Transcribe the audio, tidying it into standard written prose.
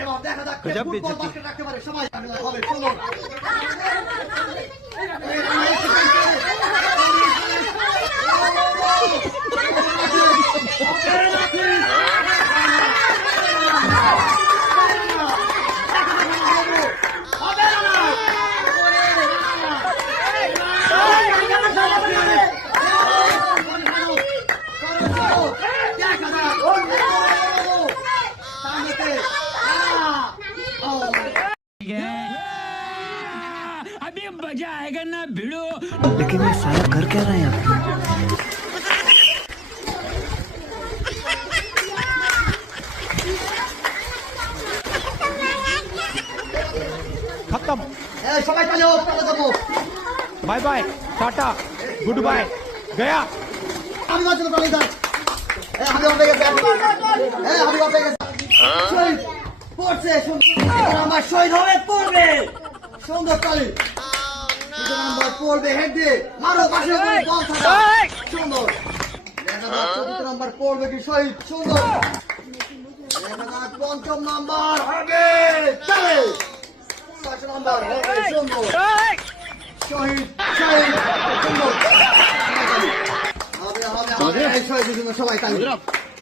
এবার দেখা যাক কে ফুটবল বাস্কেট রাখতে পারে। সবাই হবে সুন্দর। अभी मजा आएगा ना भिड़ो। लेकिन ये साला कर क्या रहा है यहाँ पे? खत्म। সবাই চলে যাবো। Bye bye tata good bye गया। আমি মাত্র চলে যাই। আমি অপে গেছে। আমি অপে গেছে। শহীদ পড়ছে সুন্দর। আমার শহীদ হবে পড়বে। সুন্দর তালি। নাম্বার পড়বে হেড দিয়ে। মারো পাশে বল থাকা। সুন্দর। দেখা যাক চতুর্থ নাম্বার পড়বে কি শহীদ। সুন্দর। দেখা যাক পঞ্চম নাম্বার হবে। চলে। ৬ নাম্বার হবে সুন্দর। শহীদ শহীদ সুন্দর। হবে শহীদের জন্য সবাই তালি।